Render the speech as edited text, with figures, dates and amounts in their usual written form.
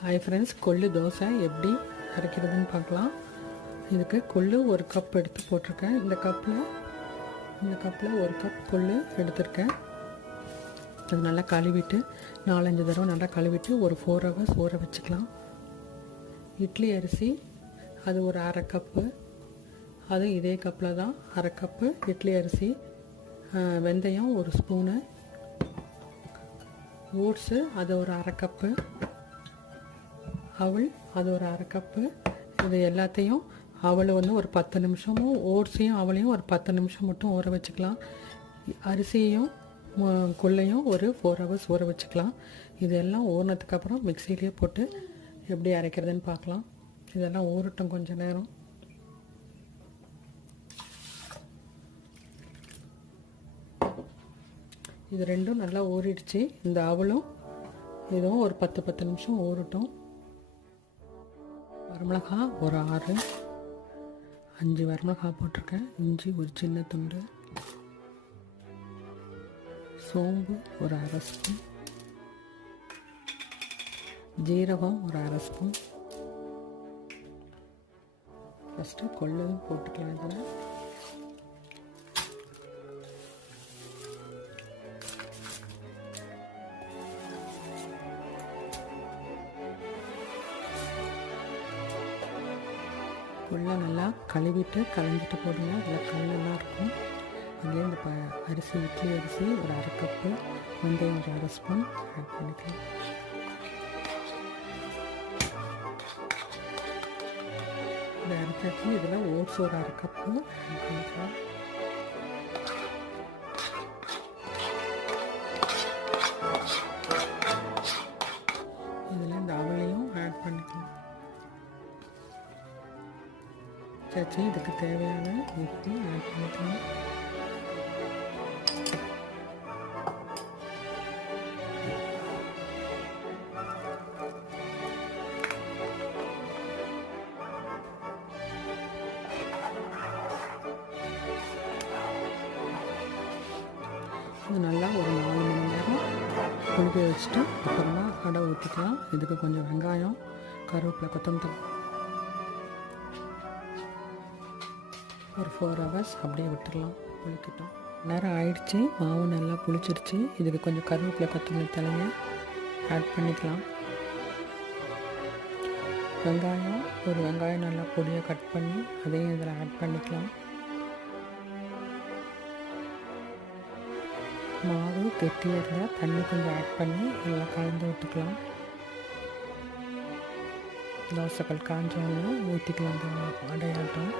Hi friends, கொள்ளு தோசை எப்படி அரைக்கிறதுன்னு பார்க்கலாம். இதுக்கு கொள்ளு ஒரு கப் எடுத்து போட்டிருக்கேன். இந்த கப்பில் ஒரு கப் கொள்ளு எடுத்திருக்கேன். அது நல்லா கழுவிட்டு 4-5 தடவை நல்லா கழுவிட்டு ஒரு 4 hours ஊற வச்சுக்கலாம். இட்லி அரிசி அது ஒரு அரை கப்பு, அது இதே கப்பில் தான் அரை கப்பு இட்லி அரிசி. வெந்தயம் ஒரு ஸ்பூனு, ஓட்ஸு அது ஒரு அரை கப்பு, அவல் அது ஒரு அரை கப்பு. இது எல்லாத்தையும் அவளை ஒரு 10 நிமிஷமும் ஓட்ஸையும் அவளையும் ஒரு 10 நிமிஷம் மட்டும் ஊற வச்சுக்கலாம். அரிசியையும் கொள்ளையும் ஒரு 4 hours ஊற வச்சுக்கலாம். இதெல்லாம் ஊறினதுக்கப்புறம் மிக்சியிலே போட்டு எப்படி அரைக்கிறதுன்னு பார்க்கலாம். இதெல்லாம் ஊறட்டும் கொஞ்சம் நேரம். இது ரெண்டும் நல்லா ஊறிடுச்சு. இந்த அவளும் இதுவும் ஒரு 10 நிமிஷம் ஊறட்டும். வரமிளகா ஒரு 5 வரமிளகா போட்டிருக்கேன். இஞ்சி ஒரு சின்ன துண்டு, சோம்பு ஒரு அரை ஸ்பூன், ஜீரகம் ஒரு அரை ஸ்பூன். ஃபஸ்ட்டு கொள்ளவும் போட்டுக்கலாம். இதில் கொள்ளை நல்லா கழுவிட்டு கலந்துட்டு போடுங்க. அதில் கல்லெல்லாம் இருக்கும். அதுலேயே இந்த அரிசி இட்லி அரிசி ஒரு அரை கப்பு, வெந்தயம் ஒரு அரை ஸ்பூன் ஆட் பண்ணிக்கலாம். இதை அரைச்சாச்சு. இதில் ஓட்ஸ் ஒரு அரை கப்பு ஆட் பண்ணிக்கலாம். இதில் இந்த அவளையும் ஆட் பண்ணிக்கலாம். சரி, இதுக்கு தேவையான உப்பு ஆட் பண்ணிக்கலாம். இது நல்லா ஒரு 4 மணி நேரம் புளிக்க வச்சுட்டு அப்புறமா அடை ஊற்றிக்கலாம். இதுக்கு கொஞ்சம் வெங்காயம், கருவேப்பிலை, கொத்தமல்லி ஒரு 4 hours அப்படியே விட்டுடலாம். புளிக்கட்டும். நேரம் ஆயிடுச்சு. மாவு நல்லா புளிச்சிருச்சு. இதுக்கு கொஞ்சம் கருவேப்பிலை, கொத்தமல்லி தலையை ஆட் பண்ணிக்கலாம். வெங்காயம் நல்லா பொடியாக கட் பண்ணி அதையும் இதில் ஆட் பண்ணிக்கலாம். மாவு கெட்டியாக இருந்தால் தண்ணி கொஞ்சம் ஆட் பண்ணி நல்லா கலந்து விட்டுக்கலாம். தோசைக்கல் காஞ்சோன்னு ஊற்றிக்கலாம். அடையாட்டம்